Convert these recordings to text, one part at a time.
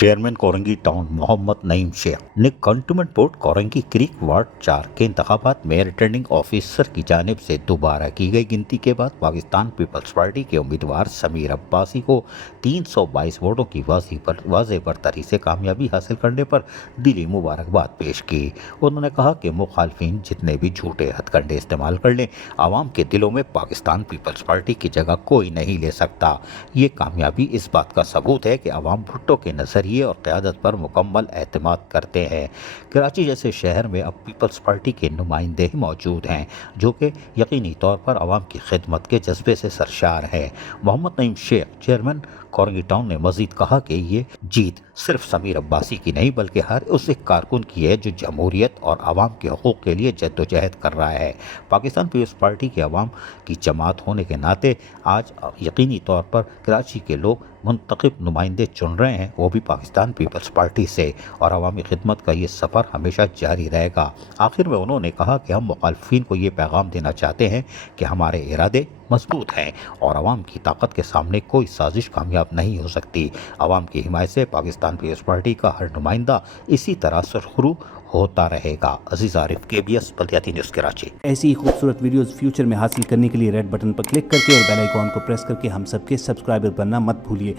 Chairman Korangi town Mohammad Naeem Sheikh ने cantonment board Korangi creek ward 4 के इंतखाबात में रिटर्निंग ऑफिसर की जानिब से दोबारा की गई गिनती के बाद पाकिस्तान पीपल्स पार्टी के उम्मीदवार समीर अब्बासी को 322 वोटों की वाज़े बरतरी से कामयाबी हासिल करने पर दिली मुबारकबाद पेश की। उन्होंने कहा कि मुखालफिन जितने भी झूठे हथकंडे इस्तेमाल कर लें, आवाम के दिलों में पाकिस्तान पीपल्स पार्टी की जगह कोई नहीं ले सकता। ये कामयाबी इस बात का सबूत है कि आवाम भुट्टो के नज़रिए और क़यादत पर मुकम्मल एतमाद करते हैं। कराची जैसे शहर में अब पीपल्स पार्टी के नुमाइंदे ही मौजूद हैं जो कि यकीनी तौर पर आवाम की खिदमत के जज्बे से सरशार हैं। मोहम्मद नईम शेख चेयरमैन कोरंगी टाउन ने मजीद कहा कि ये जीत सिर्फ समीर अब्बासी की नहीं बल्कि हर उस एक कारकुन की है जो जमहूरियत और आवाम के हकूक़ के लिए जद्दोजहद कर रहा है। पाकिस्तान पीपल्स पार्टी के आवाम की जमात होने के नाते आज यकीनी तौर पर कराची के लोग मुंतखब नुमाइंदे चुन रहे हैं, वो भी पाकिस्तान पीपल्स पार्टी से, और अवामी खिदमत का ये सफ़र हमेशा जारी रहेगा। आखिर में उन्होंने कहा कि हम मुखालफिन को ये पैगाम देना चाहते हैं कि हमारे इरादे मजबूत हैं और आवाम की ताकत के सामने कोई साजिश कामयाब नहीं हो सकती। आवाम की हिमायत से पाकिस्तान पीपल्स पार्टी का हर नुमाइंदा इसी तरह सुरखरू होता रहेगा। अजीज आरिफ, KBS बल्दियाती न्यूज़ कराची। ऐसी ही खूबसूरत वीडियोस फ्यूचर में हासिल करने के लिए रेड बटन पर क्लिक करके और बेल आइकॉन को प्रेस करके हम सबके सब्सक्राइबर बनना मत भूलिए।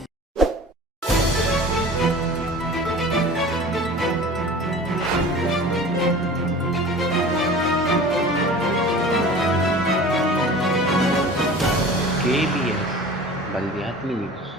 KBS बल्दियाती न्यूज़।